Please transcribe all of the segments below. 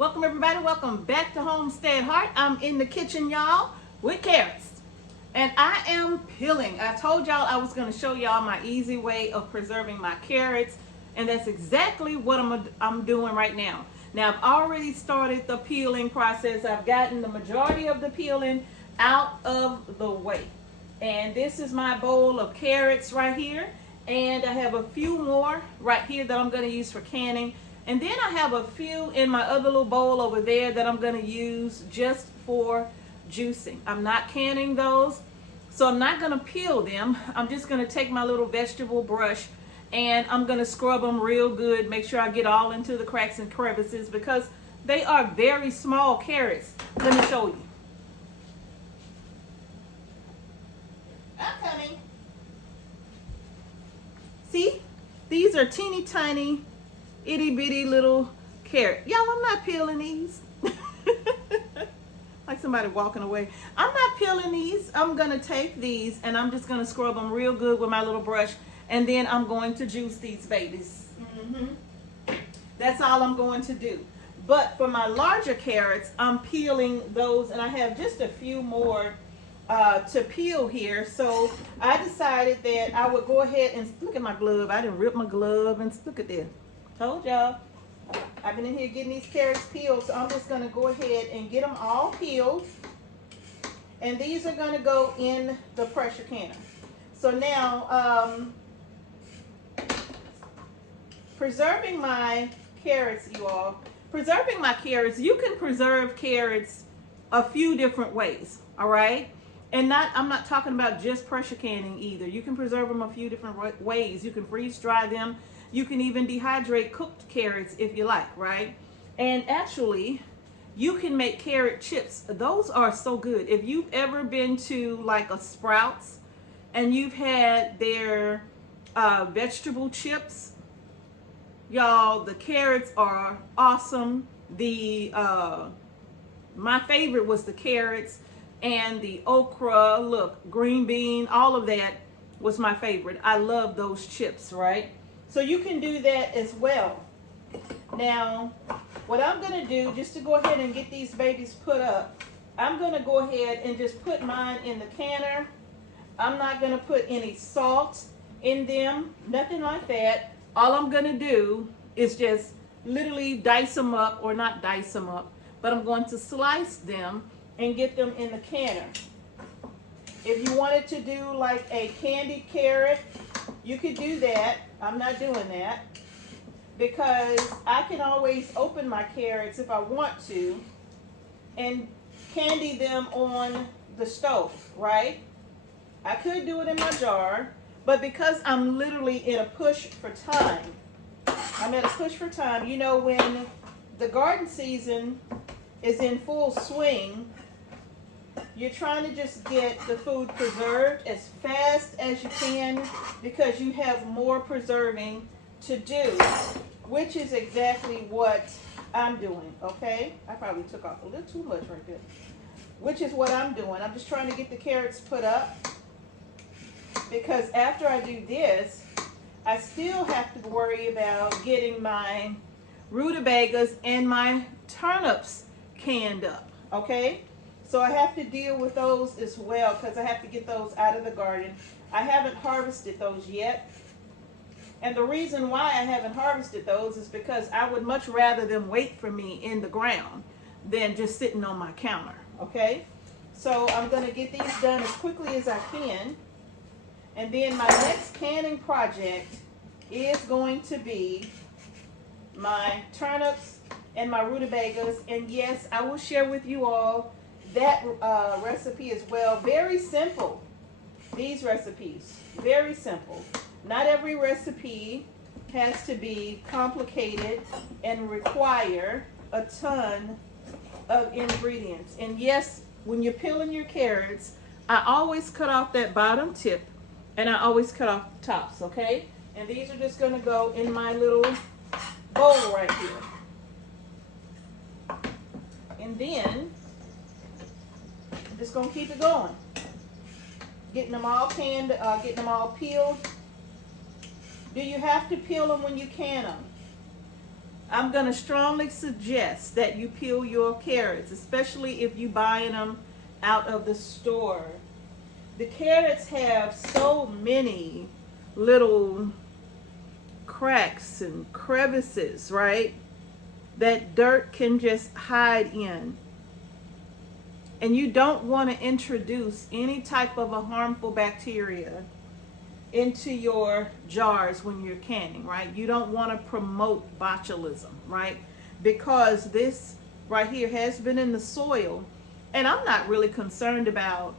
Welcome everybody, welcome back to Homestead Heart. I'm in the kitchen, y'all, with carrots. And I am peeling. I told y'all I was gonna show y'all my easy way of preserving my carrots. And that's exactly what I'm doing right now. Now I've already started the peeling process. I've gotten the majority of the peeling out of the way. And this is my bowl of carrots right here. And I have a few more right here that I'm gonna use for canning. And then I have a few in my other little bowl over there that I'm going to use just for juicing. I'm not canning those, so I'm not going to peel them. I'm just going to take my little vegetable brush and I'm going to scrub them real good, make sure I get all into the cracks and crevices because they are very small carrots. Let me show you. I'm coming. See, these are teeny tiny itty bitty little carrot. Y'all, I'm not peeling these. Like somebody walking away. I'm not peeling these. I'm gonna take these and I'm just gonna scrub them real good with my little brush, and then I'm going to juice these babies. That's all I'm going to do. But for my larger carrots, I'm peeling those, and I have just a few more to peel here. So I decided that I would go ahead and look at my glove. I didn't rip my glove, and look at this. Told y'all, I've been in here getting these carrots peeled, so I'm just going to go ahead and get them all peeled. And these are going to go in the pressure canner. So now, preserving my carrots, you all. Preserving my carrots, you can preserve carrots a few different ways, all right? And I'm not talking about just pressure canning either. You can preserve them a few different ways. You can freeze dry them. You can even dehydrate cooked carrots if you like, right? And actually, you can make carrot chips. Those are so good. If you've ever been to like a Sprouts and you've had their vegetable chips, y'all, the carrots are awesome. My favorite was the carrots and the okra, look, green bean, all of that was my favorite. I love those chips, right? So you can do that as well. Now, what I'm going to do, just to go ahead and get these babies put up, I'm going to go ahead and just put mine in the canner. I'm not going to put any salt in them, nothing like that. All I'm going to do is just literally dice them up, or not dice them up, but I'm going to slice them and get them in the canner. If you wanted to do like a candied carrot, you could do that. I'm not doing that because I can always open my carrots if I want to and candy them on the stove, right? I could do it in my jar, but because I'm literally in a push for time, I'm at a push for time. You know, when the garden season is in full swing, you're trying to just get the food preserved as fast as you can because you have more preserving to do, which is exactly what I'm doing, okay? I probably took off a little too much right there. Which is what I'm doing. I'm just trying to get the carrots put up because after I do this, I still have to worry about getting my rutabagas and my turnips canned up, okay? So I have to deal with those as well because I have to get those out of the garden. I haven't harvested those yet. And the reason why I haven't harvested those is because I would much rather them wait for me in the ground than just sitting on my counter, okay? So I'm going to get these done as quickly as I can. And then my next canning project is going to be my turnips and my rutabagas. And yes, I will share with you all that recipe as well. Very simple. These recipes, very simple. Not every recipe has to be complicated and require a ton of ingredients. And yes, when you're peeling your carrots, I always cut off that bottom tip and I always cut off the tops, okay? And these are just going to go in my little bowl right here. And then I'm just going to keep it going. Getting them all canned, getting them all peeled. Do you have to peel them when you can them? I'm going to strongly suggest that you peel your carrots, especially if you're buying them out of the store. The carrots have so many little cracks and crevices, right? That dirt can just hide in. And you don't want to introduce any type of a harmful bacteria into your jars when you're canning, right? You don't want to promote botulism, right? Because this right here has been in the soil, and I'm not really concerned about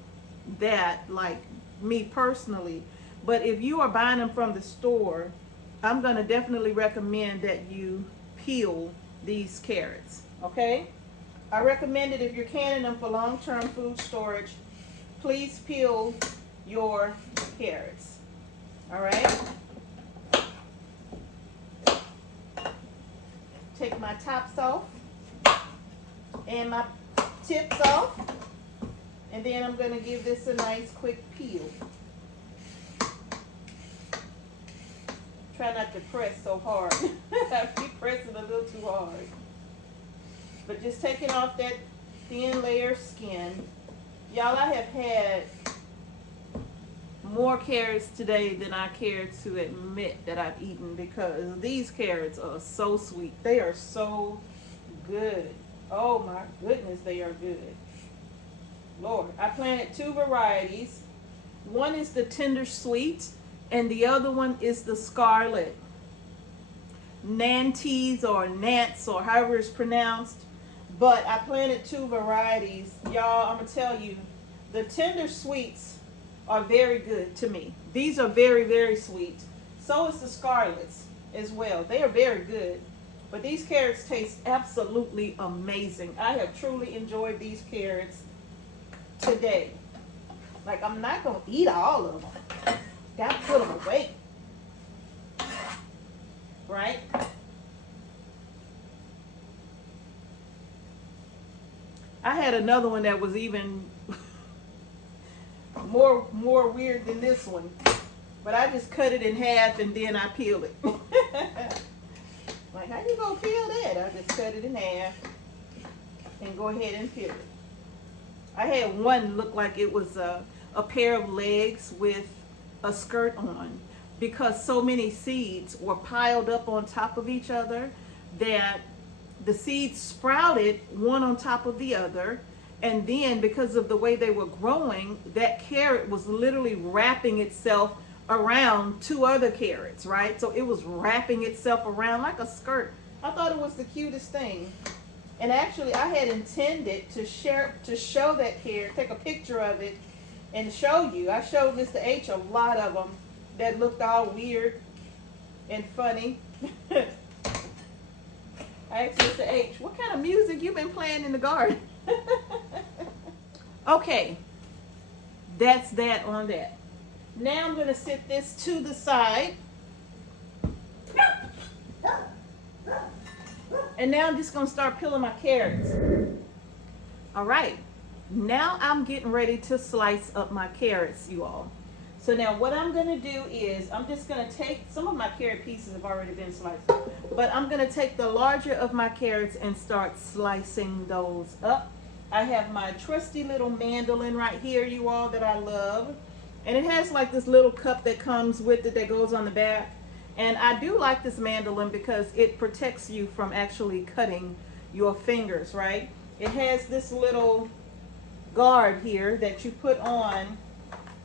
that, like me personally. But if you are buying them from the store, I'm going to definitely recommend that you peel these carrots, okay? I recommend it if you're canning them for long-term food storage. Please peel your carrots. All right. Take my tops off and my tips off, and then I'm going to give this a nice quick peel. Try not to press so hard. I keep pressing a little too hard. But just taking off that thin layer of skin. Y'all, I have had more carrots today than I care to admit that I've eaten, because these carrots are so sweet. They are so good. Oh my goodness, they are good. Lord, I planted 2 varieties. One is the tender sweet, and the other one is the scarlet. Nantes or Nance, or however it's pronounced. But I planted 2 varieties. Y'all, I'm going to tell you, the tender sweets are very good to me. These are very, very sweet. So is the scarlets as well. They are very good. But these carrots taste absolutely amazing. I have truly enjoyed these carrots today. Like, I'm not going to eat all of them. Got to put them away. Right? I had another one that was even more weird than this one, but I just cut it in half and then I peeled it. Like, how you gonna peel that? I just cut it in half and go ahead and peel it. I had one look like it was a pair of legs with a skirt on, because so many seeds were piled up on top of each other that the seeds sprouted one on top of the other. And then because of the way they were growing, that carrot was literally wrapping itself around 2 other carrots, right? So it was wrapping itself around like a skirt. I thought it was the cutest thing. And actually I had intended to show that carrot, take a picture of it and show you. I showed Mr. H a lot of them that looked all weird and funny. I asked Mr. H, what kind of music you been playing in the garden? Okay, that's that on that. Now I'm going to set this to the side. And now I'm just going to start peeling my carrots. All right, now I'm getting ready to slice up my carrots, you all. So now what I'm going to do is I'm just going to take, some of my carrot pieces have already been sliced, but I'm going to take the larger of my carrots and start slicing those up. I have my trusty little mandoline right here, you all, that I love. And it has like this little cup that comes with it that goes on the back. And I do like this mandoline because it protects you from actually cutting your fingers, right? It has this little guard here that you put on,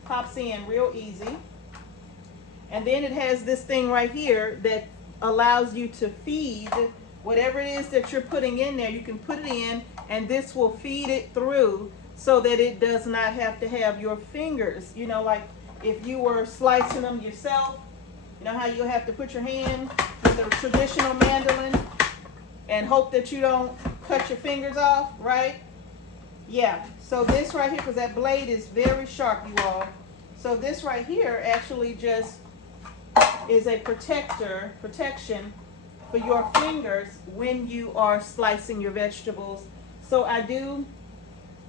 pops in real easy. And then it has this thing right here that allows you to feed whatever it is that you're putting in there. You can put it in and this will feed it through so that it does not have to have your fingers. You know, like if you were slicing them yourself, you know how you have to put your hand with the traditional mandoline and hope that you don't cut your fingers off, right? Yeah, so this right here, because that blade is very sharp, you all. So this right here actually just is a protection for your fingers when you are slicing your vegetables. So I do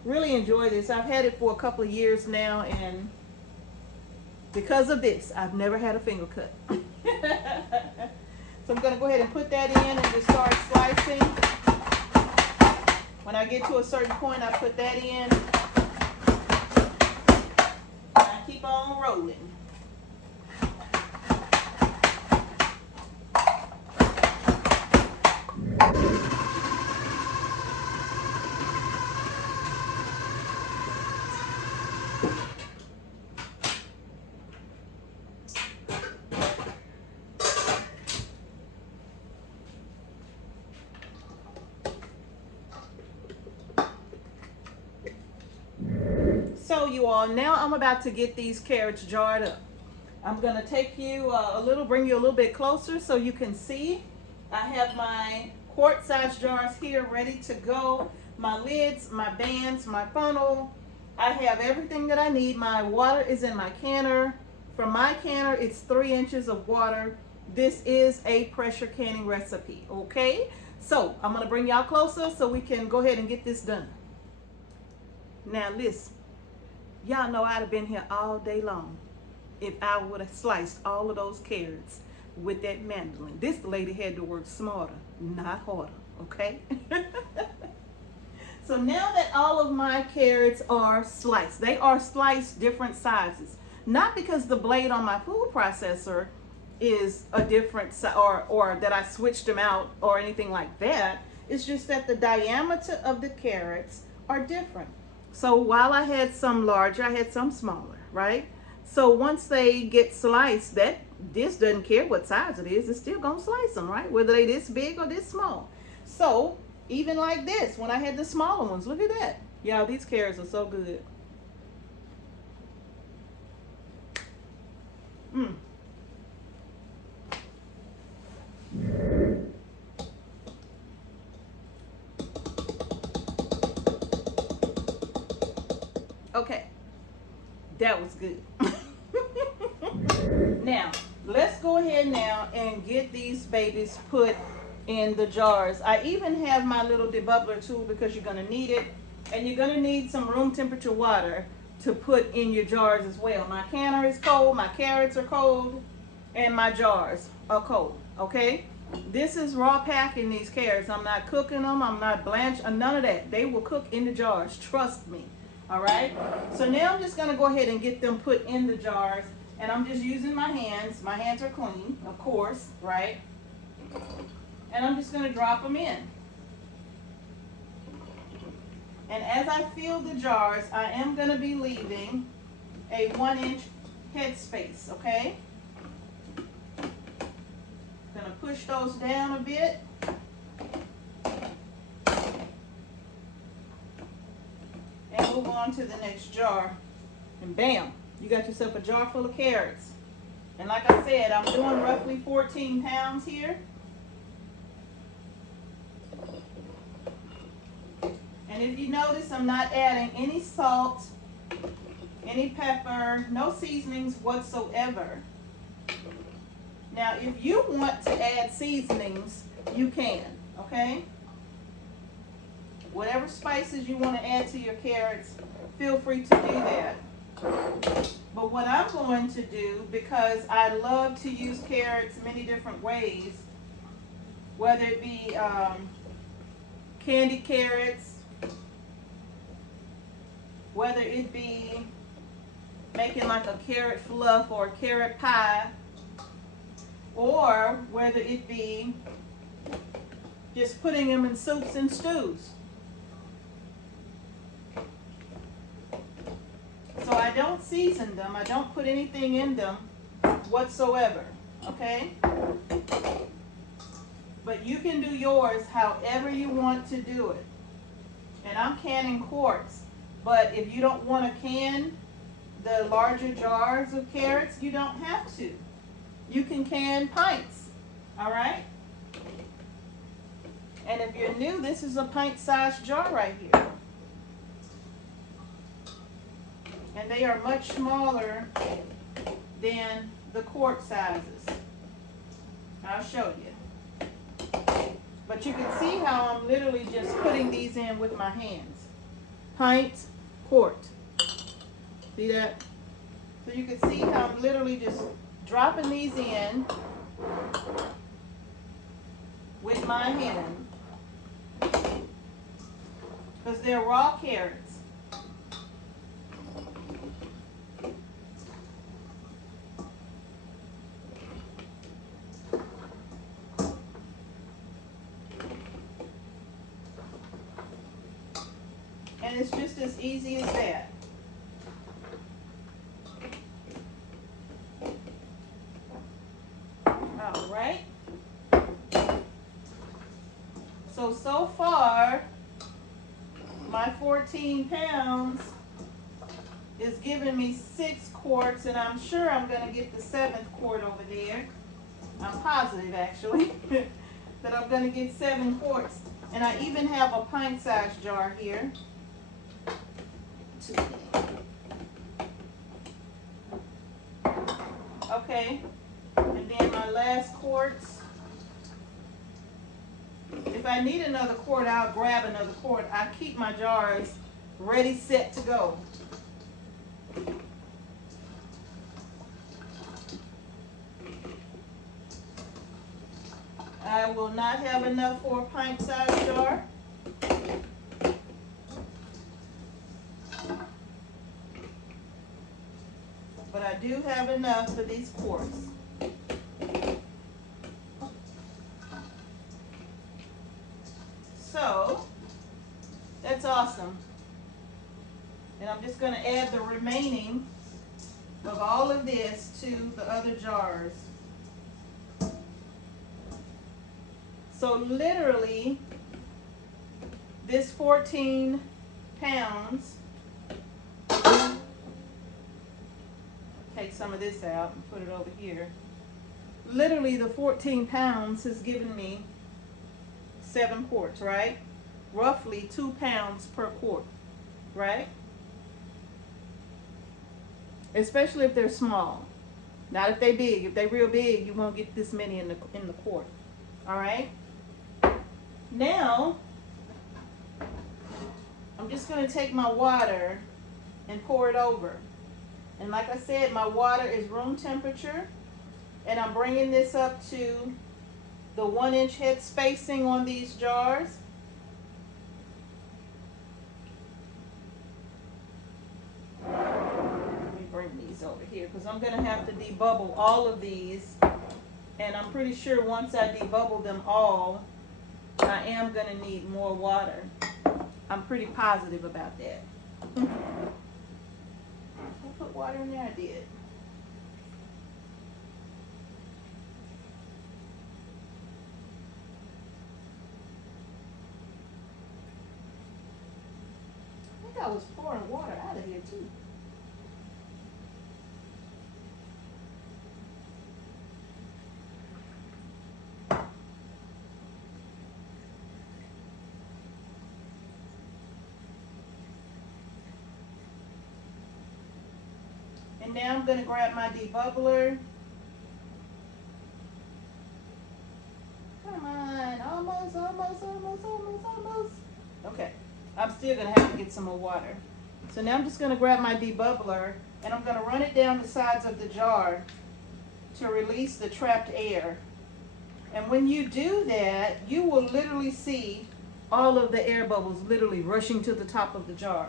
really enjoy this. I've had it for a couple of years now, and because of this, I've never had a finger cut. So I'm going to go ahead and put that in and just start slicing. When I get to a certain point, I put that in. And I keep on rolling. So you all, now I'm about to get these carrots jarred up. I'm gonna take you bring you a little bit closer so you can see. I have my quart size jars here ready to go. My lids, my bands, my funnel. I have everything that I need. My water is in my canner. From my canner, it's 3 inches of water. This is a pressure canning recipe, okay? So I'm gonna bring y'all closer so we can go ahead and get this done. Now listen. Y'all know I'd have been here all day long if I would have sliced all of those carrots with that mandoline. This lady had to work smarter, not harder, okay? So now that all of my carrots are sliced, they are sliced different sizes. Not because the blade on my food processor is a different size or that I switched them out or anything like that. It's just that the diameter of the carrots are different. So while I had some larger, I had some smaller, right? So once they get sliced, this doesn't care what size it is, it's still gonna slice them, right? Whether they this big or this small. So even like this, when I had the smaller ones, look at that. Y'all, these carrots are so good. Okay, that was good. Now, let's go ahead now and get these babies put in the jars. I even have my little debubbler tool because you're gonna need it. And you're gonna need some room temperature water to put in your jars as well. My canner is cold, my carrots are cold, and my jars are cold, okay? This is raw packing these carrots. I'm not cooking them, I'm not blanching, none of that. They will cook in the jars, trust me. All right, so now I'm just gonna go ahead and get them put in the jars, and I'm just using my hands. My hands are clean, of course, right? And I'm just gonna drop them in. And as I fill the jars, I am gonna be leaving a 1-inch headspace, okay? Gonna push those down a bit. And move on to the next jar. And bam, you got yourself a jar full of carrots. And like I said, I'm doing roughly 14 pounds here. And if you notice, I'm not adding any salt, any pepper, no seasonings whatsoever. Now, if you want to add seasonings, you can, okay? Whatever spices you want to add to your carrots, feel free to do that. But what I'm going to do, because I love to use carrots many different ways, whether it be candied carrots, whether it be making like a carrot fluff or a carrot pie, or whether it be just putting them in soups and stews. So I don't season them. I don't put anything in them whatsoever, okay? But you can do yours however you want to do it. And I'm canning quarts. But if you don't want to can the larger jars of carrots, you don't have to. You can can pints, all right? And if you're new, this is a pint-sized jar right here. And they are much smaller than the quart sizes. I'll show you. But you can see how I'm literally just putting these in with my hands. Pint, quart. See that? So you can see how I'm literally just dropping these in with my hand because they're raw carrots. And it's just as easy as that. All right. So far, my 14 pounds is giving me 6 quarts, and I'm sure I'm going to get the 7th quart over there. I'm positive, actually, that I'm going to get 7 quarts. And I even have a pint-sized jar here. Okay, and then my last quarts. If I need another quart, I'll grab another quart. I keep my jars ready, set to go. I will not have enough for a pint-sized jar. But I do have enough for these quarts. So, that's awesome. And I'm just going to add the remaining of all of this to the other jars. So literally, this 14 pounds, take some of this out and put it over here. Literally, the 14 pounds has given me 7 quarts, right? Roughly 2 pounds per quart, right? Especially if they're small. Not if they're big. If they're real big, you won't get this many in the quart. All right? Now, I'm just going to take my water and pour it over. And like I said, my water is room temperature. And I'm bringing this up to the 1-inch head spacing on these jars. Let me bring these over here because I'm going to have to debubble all of these. And I'm pretty sure once I debubble them all, I am going to need more water. I'm pretty positive about that. I put water in there? I did. I think I was pouring water out of here too. And now I'm going to grab my debubbler. Come on, almost. Okay, I'm still going to have to get some more water. So now I'm just going to grab my debubbler and I'm going to run it down the sides of the jar to release the trapped air. And when you do that, you will literally see all of the air bubbles literally rushing to the top of the jar.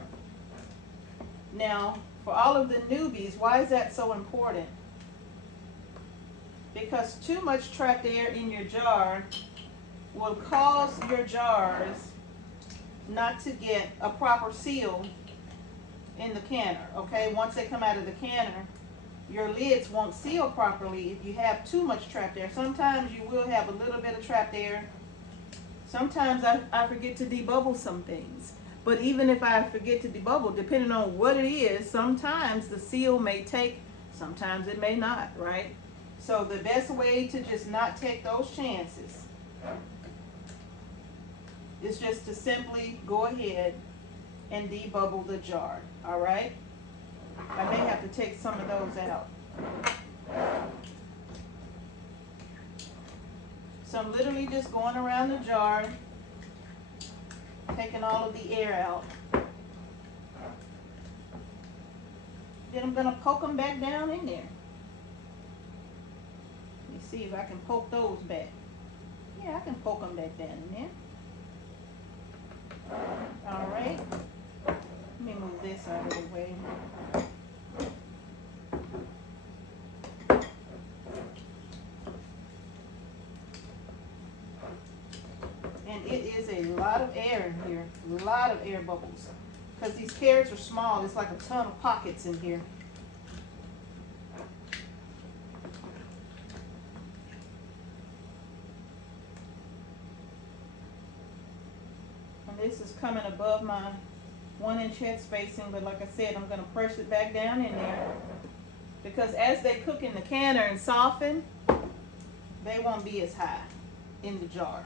Now, for all of the newbies, why is that so important? Because too much trapped air in your jar will cause your jars not to get a proper seal in the canner, okay? Once they come out of the canner, your lids won't seal properly if you have too much trapped air. Sometimes you will have a little bit of trapped air. Sometimes I forget to debubble some things. But even if I forget to debubble, depending on what it is, sometimes the seal may take, sometimes it may not, right? So the best way to just not take those chances is just to simply go ahead and debubble the jar, all right? I may have to take some of those out. So I'm literally just going around the jar, taking all of the air out. Then I'm going to poke them back down in there. Let me see if I can poke those back. Yeah, I can poke them back down in there. All right. Let me move this out of the way. And it is a lot of air in here, a lot of air bubbles. Because these carrots are small, it's like a ton of pockets in here. And this is coming above my 1-inch head spacing, but like I said, I'm going to press it back down in there. Because as they cook in the canner and soften, they won't be as high in the jar.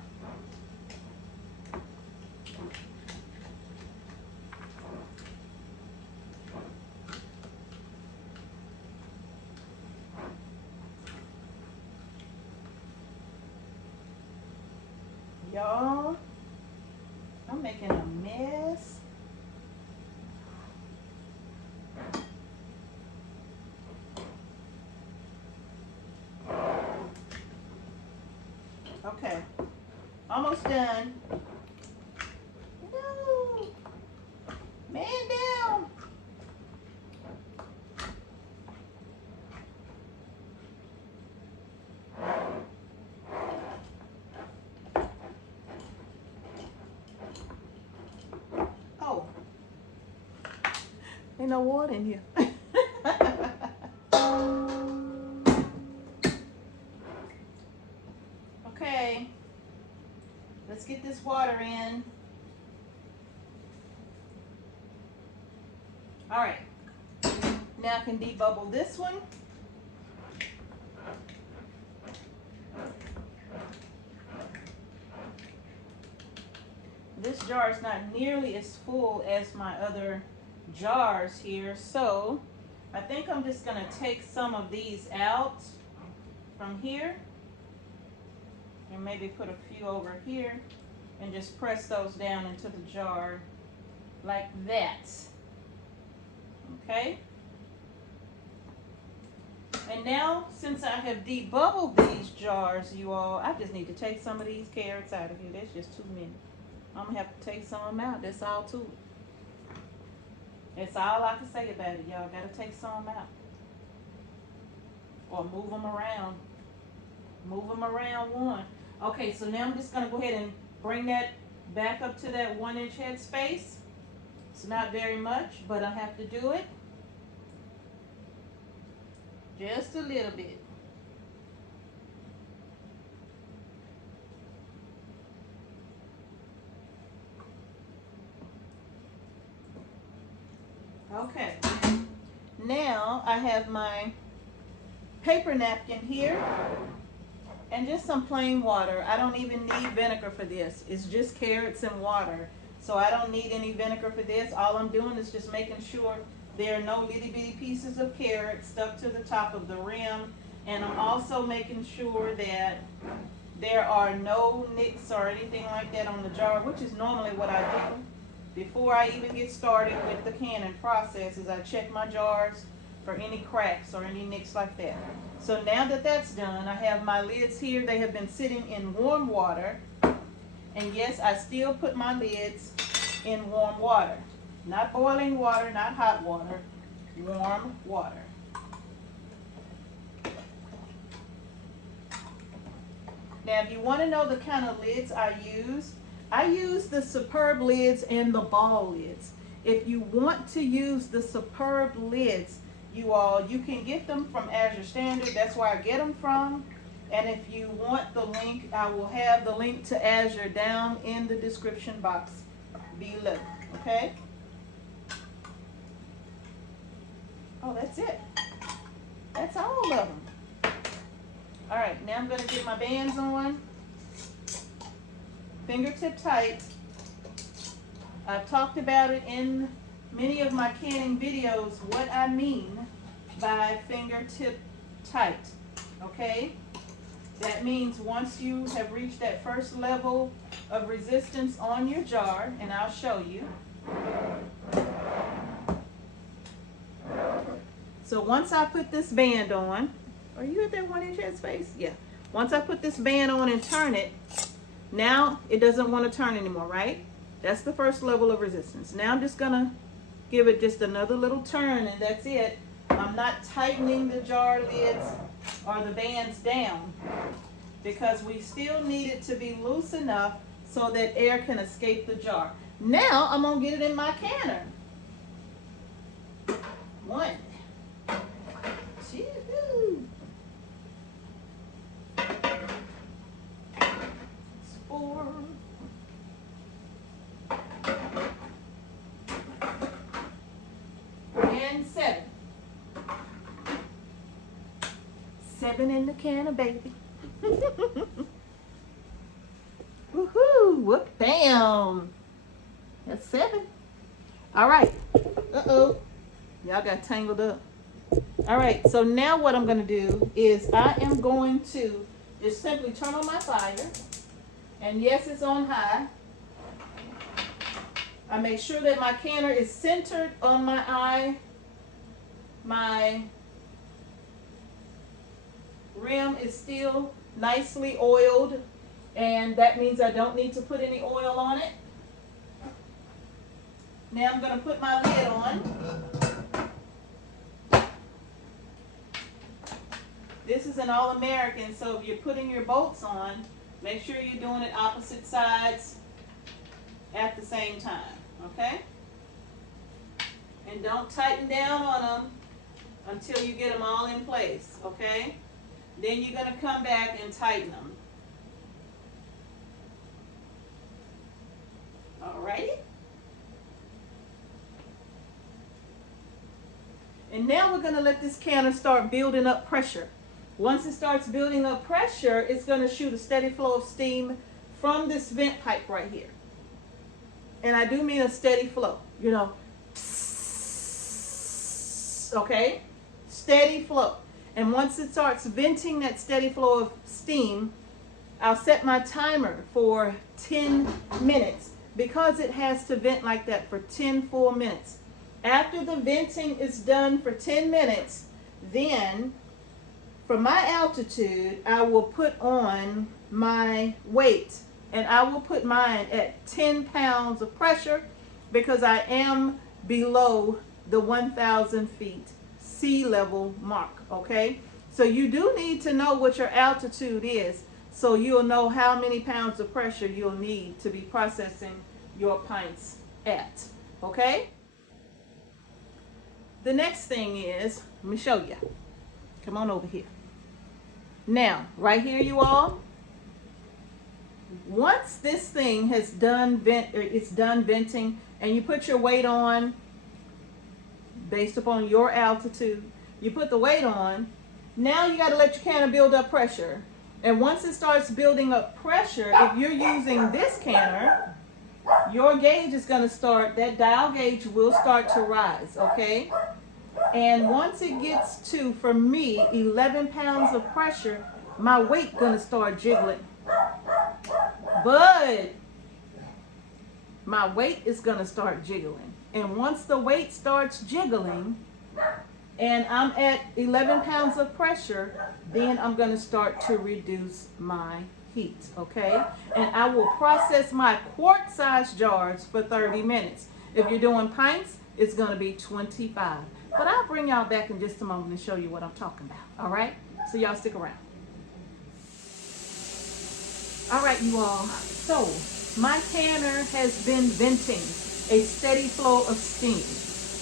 Y'all, I'm making a mess. Okay, almost done. No, man down. Oh, ain't no water in here. Okay, let's get this water in. All right, now I can debubble this one. This jar is not nearly as full as my other jars here, so I think I'm just going to take some of these out from here and maybe put a few over here and just press those down into the jar like that. Okay? And now, since I have debubbled these jars, you all, I just need to take some of these carrots out of here. That's just too many. I'm going to have to take some of them out. That's all to it. That's all I can say about it, y'all. Got to take some of them out. Or move them around. Move them around one. Okay, so now I'm just going to go ahead and bring that back up to that 1-inch head space. It's not very much, but I have to do it. Just a little bit. Okay. Now I have my paper napkin here and just some plain water. I don't even need vinegar for this. It's just carrots and water. So I don't need any vinegar for this. All I'm doing is just making sure there are no itty bitty pieces of carrot stuck to the top of the rim. And I'm also making sure that there are no nicks or anything like that on the jar, which is normally what I do. Before I even get started with the canning process, is I check my jars for any cracks or any nicks like that. So now that that's done, I have my lids here. They have been sitting in warm water. And yes, I still put my lids in warm water. Not boiling water, not hot water, warm water. Now, if you want to know the kind of lids I use the Superb lids and the ball lids. If you want to use the Superb lids, you can get them from Azure Standard. That's where I get them from. And if you want the link, I will have the link to Azure down in the description box below. Okay? Oh, that's it. That's all of them. All right, now I'm going to get my bands on. Fingertip tight. I've talked about it in many of my canning videos, what I mean by fingertip tight. Okay? That means once you have reached that first level of resistance on your jar, and I'll show you. So once I put this band on, are you at that 1-inch head space? Yeah. Once I put this band on and turn it, now it doesn't want to turn anymore, right? That's the first level of resistance. Now I'm just gonna give it just another little turn, and that's it. I'm not tightening the jar lids or the bands down because we still need it to be loose enough so that air can escape the jar. Now I'm gonna get it in my canner. 1, 2, 4, and 7. 7 in the canner, baby. Woohoo! Whoop, bam! That's 7. All right. Uh-oh. Y'all got tangled up. All right, so now what I'm going to do is I am going to just simply turn on my fire. And yes, it's on high. I make sure that my canner is centered on my eye. My rim is still nicely oiled, and that means I don't need to put any oil on it. Now I'm going to put my lid on. This is an All-American, so if you're putting your bolts on, make sure you're doing it opposite sides at the same time, okay? And don't tighten down on them until you get them all in place, okay? Then you're going to come back and tighten them. Alrighty? And now we're going to let this canner start building up pressure. Once it starts building up pressure, it's going to shoot a steady flow of steam from this vent pipe right here. And I do mean a steady flow, you know, okay? Steady flow. And once it starts venting that steady flow of steam, I'll set my timer for 10 minutes because it has to vent like that for 10 full minutes. After the venting is done for 10 minutes, then for my altitude, I will put on my weight, and I will put mine at 10 pounds of pressure because I am below the 1,000 feet sea level mark, okay? So you do need to know what your altitude is so you'll know how many pounds of pressure you'll need to be processing your pints at, okay? The next thing is, let me show you. Come on over here. Now, right here, you all, once this thing has done venting, and you put your weight on based upon your altitude, you put the weight on, now you got to let your canner build up pressure. And once it starts building up pressure, if you're using this canner, your gauge is going to start, that dial gauge will start to rise, okay? And once it gets to, for me, 11 pounds of pressure, my weight going to start jiggling. But my weight is going to start jiggling. And once the weight starts jiggling, and I'm at 11 pounds of pressure, then I'm going to start to reduce my heat, okay? And I will process my quart-sized jars for 30 minutes. If you're doing pints, it's going to be 25. But I'll bring y'all back in just a moment and show you what I'm talking about, all right? So y'all stick around. All right, you all. So my canner has been venting a steady flow of steam.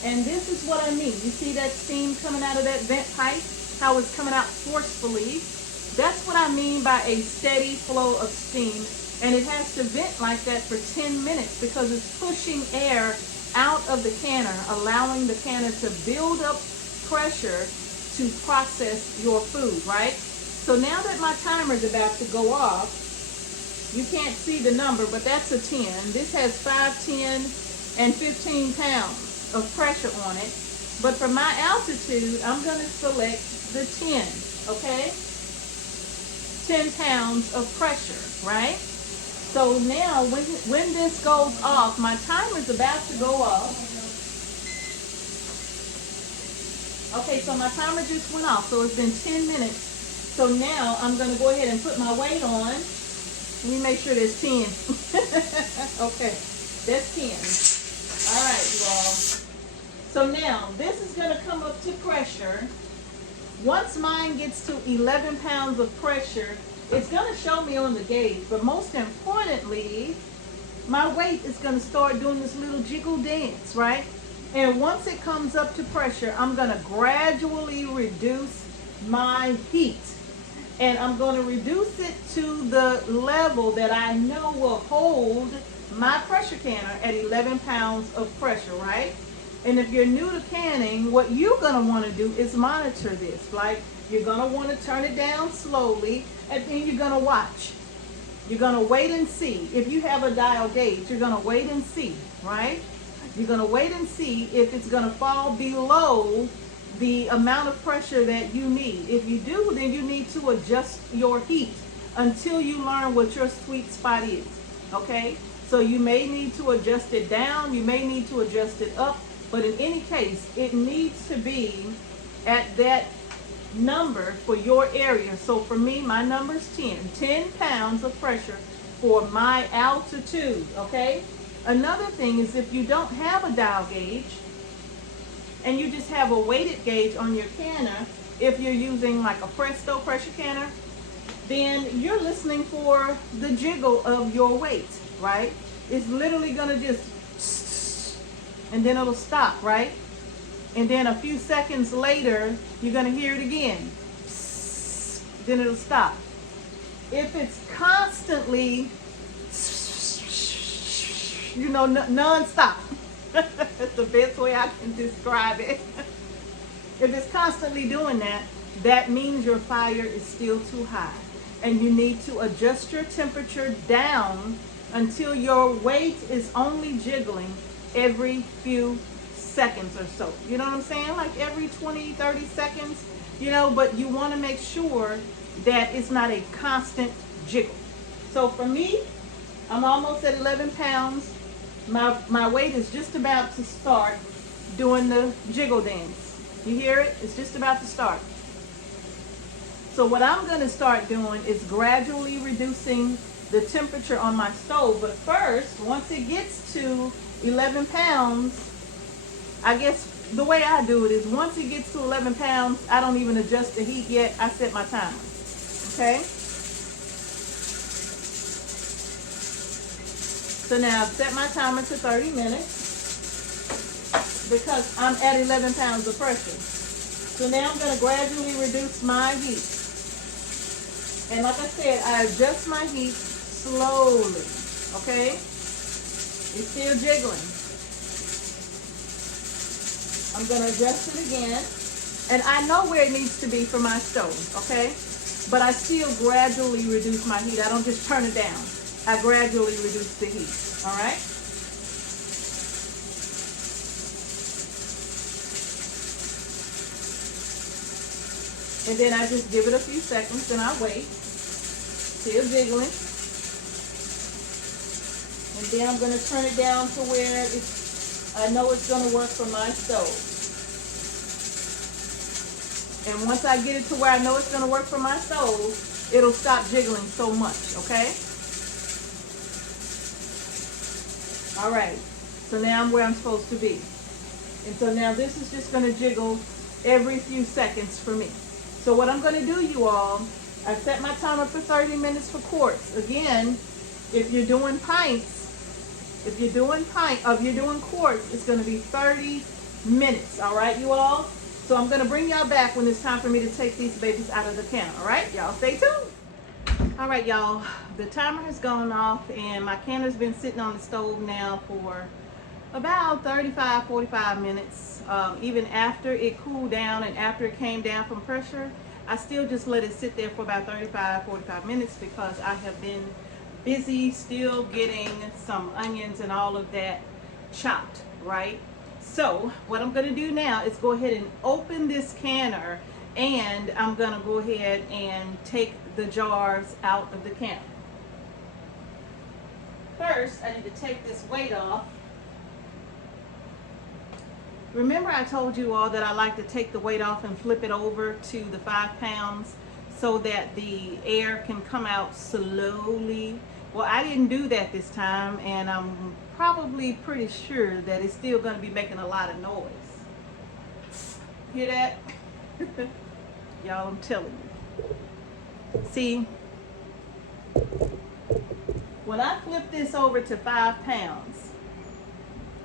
And this is what I mean. You see that steam coming out of that vent pipe? How it's coming out forcefully? That's what I mean by a steady flow of steam. And it has to vent like that for 10 minutes because it's pushing air out of the canner, allowing the canner to build up pressure to process your food, right? So now that my timer is about to go off, you can't see the number, but that's a 10. This has 5, 10, and 15 pounds of pressure on it. But for my altitude, I'm going to select the 10, okay? 10 pounds of pressure, right? So now when this goes off, my timer's about to go off. Okay, so my timer just went off, so it's been 10 minutes. So now I'm going to go ahead and put my weight on. Let me make sure there's 10. Okay, that's 10. All right, you all. So now this is going to come up to pressure. Once mine gets to 11 pounds of pressure, it's going to show me on the gauge. But most importantly, my weight is going to start doing this little jiggle dance, right? And once it comes up to pressure, I'm going to gradually reduce my heat. And I'm going to reduce it to the level that I know will hold my pressure canner at 11 pounds of pressure, right? And if you're new to canning, what you're going to want to do is monitor this. Like, you're going to want to turn it down slowly, and then you're going to watch. You're going to wait and see. If you have a dial gauge, you're going to wait and see, right? You're going to wait and see if it's going to fall below the amount of pressure that you need. If you do, then you need to adjust your heat until you learn what your sweet spot is, okay? So you may need to adjust it down, you may need to adjust it up, but in any case, it needs to be at that number for your area. So for me, my number is 10 pounds of pressure for my altitude, okay? Another thing is, if you don't have a dial gauge and you just have a weighted gauge on your canner, if you're using like a Presto pressure canner, then you're listening for the jiggle of your weight, right? It's literally gonna just, and then it'll stop, right? And then a few seconds later, you're gonna hear it again. Then it'll stop. If it's constantly, you know, non-stop, that's the best way I can describe it. If it's constantly doing that, that means your fire is still too high. And you need to adjust your temperature down until your weight is only jiggling every few seconds or so. You know what I'm saying? Like every 20, 30 seconds, you know, but you want to make sure that it's not a constant jiggle. So for me, I'm almost at 11 pounds. My weight is just about to start doing the jiggle dance. You hear it? It's just about to start. So what I'm going to start doing is gradually reducing the temperature on my stove. But first, once it gets to 11 pounds, I guess the way I do it is once it gets to 11 pounds, I don't even adjust the heat yet. I set my timer. Okay? So now I've set my timer to 30 minutes because I'm at 11 pounds of pressure. So now I'm going to gradually reduce my heat. And like I said, I adjust my heat slowly. Okay? It's still jiggling. I'm going to adjust it again. And I know where it needs to be for my stove, okay? But I still gradually reduce my heat. I don't just turn it down. I gradually reduce the heat, all right? And then I just give it a few seconds and I wait. Still jiggling. And then I'm going to turn it down to where I know it's going to work for my stove. And once I get it to where I know it's going to work for my stove, it'll stop jiggling so much, okay? All right, so now I'm where I'm supposed to be. And so now this is just going to jiggle every few seconds for me. So what I'm going to do, you all, I set my timer for 30 minutes for quarts. Again, if you're doing pints, if you're doing quarts, it's going to be 30 minutes. All right, you all? So I'm going to bring y'all back when it's time for me to take these babies out of the can. All right, y'all stay tuned. All right, y'all, the timer has gone off and my canner's been sitting on the stove now for about 35, 45 minutes. Even after it cooled down and after it came down from pressure, I still just let it sit there for about 35, 45 minutes because I have been busy still getting some onions and all of that chopped, right? So what I'm going to do now is go ahead and open this canner, and I'm going to go ahead and take the jars out of the canner. First, I need to take this weight off. Remember I told you all that I like to take the weight off and flip it over to the 5 pounds so that the air can come out slowly. Well, I didn't do that this time, and I'm probably pretty sure that it's still going to be making a lot of noise. Hear that? Y'all, I'm telling you. See, when I flip this over to 5 pounds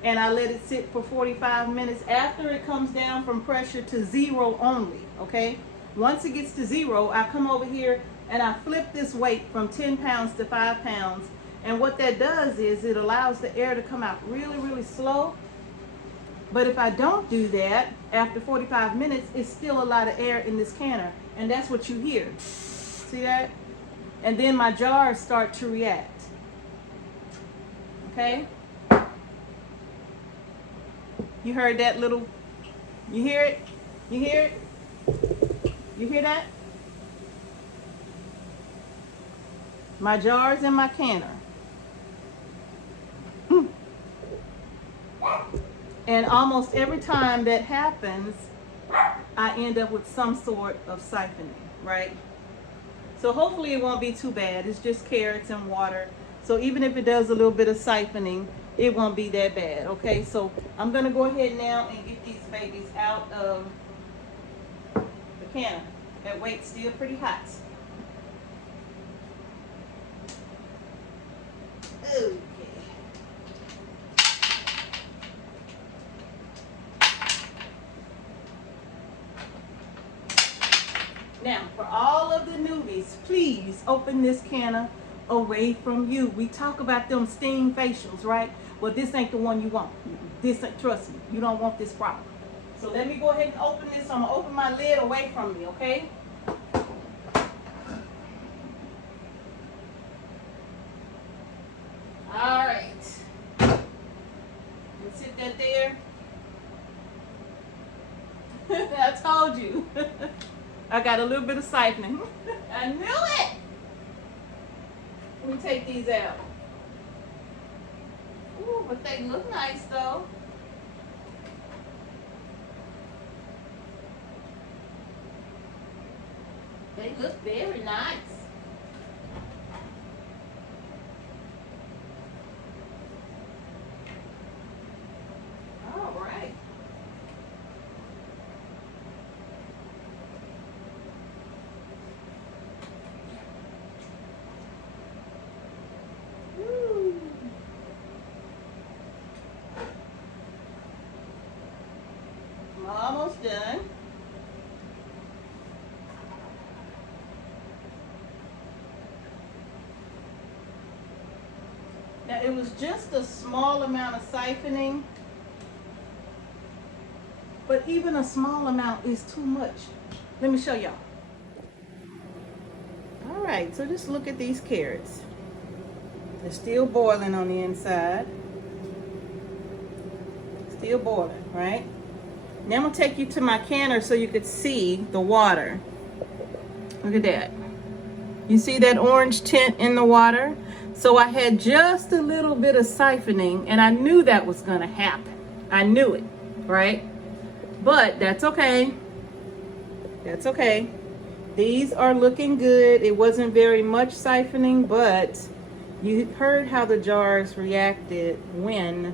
and I let it sit for 45 minutes, after it comes down from pressure to 0 only, okay? Once it gets to 0, I come over here and I flip this weight from 10 pounds to 5 pounds. And what that does is it allows the air to come out really, really slow. But if I don't do that, after 45 minutes, it's still a lot of air in this canner. And that's what you hear. See that? And then my jars start to react. Okay? You heard that little, you hear it? You hear it? You hear that? My jars and my canner. And almost every time that happens, I end up with some sort of siphoning, right? So hopefully it won't be too bad. It's just carrots and water. So even if it does a little bit of siphoning, it won't be that bad, okay? So I'm gonna go ahead now and get these babies out of the canner. That weight's still pretty hot. Okay. Now, for all of the newbies, please open this canner away from you. We talk about them steam facials, right? Well, this ain't the one you want. Trust me, you don't want this problem. So let me go ahead and open this. I'm gonna open my lid away from me, okay? All right. Let's sit that there. I told you. I got a little bit of siphoning. I knew it. Let me take these out. Ooh, but they look nice though. They look very nice. All right. Almost done. Now it was just a small amount of siphoning, but even a small amount is too much. Let me show y'all. All right, so just look at these carrots. They're still boiling on the inside. Still boiling, right? Now I'm gonna take you to my canner so you could see the water. Look at that. You see that orange tint in the water? So I had just a little bit of siphoning, and I knew that was gonna happen. I knew it, right? But that's okay. That's okay. These are looking good. It wasn't very much siphoning, but you heard how the jars reacted when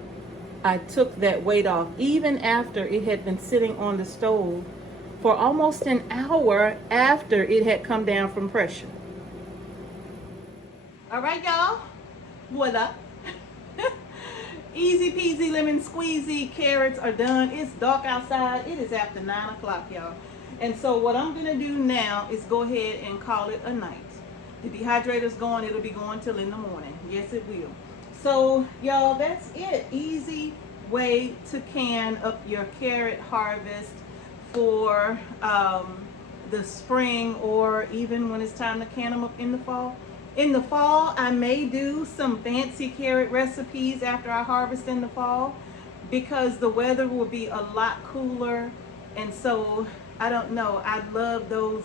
I took that weight off, even after it had been sitting on the stove for almost an hour after it had come down from pressure. All right, y'all, voila. Easy peasy lemon squeezy carrots are done. It's dark outside. It is after 9 o'clock, y'all. And so what I'm gonna do now is go ahead and call it a night. The dehydrator's going, it'll be going till in the morning. Yes, it will. So y'all, that's it. Easy way to can up your carrot harvest for the spring, or even when it's time to can them up in the fall. In the fall, I may do some fancy carrot recipes after I harvest in the fall, because the weather will be a lot cooler. And so I don't know, I love those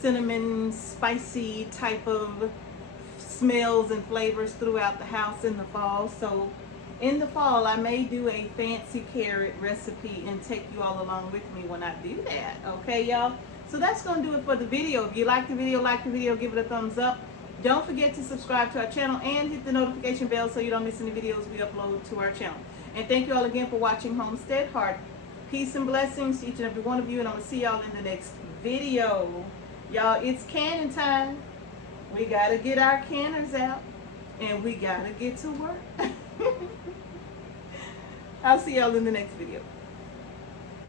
cinnamon spicy type of smells and flavors throughout the house in the fall. So in the fall, I may do a fancy carrot recipe and take you all along with me when I do that. Okay, y'all? So that's going to do it for the video. If you like the video, give it a thumbs up. Don't forget to subscribe to our channel and hit the notification bell so you don't miss any videos we upload to our channel. And thank you all again for watching Homestead Heart. Peace and blessings to each and every one of you, and I'm going to see y'all in the next video. Y'all, it's canning time. We got to get our canners out, and we got to get to work. I'll see y'all in the next video.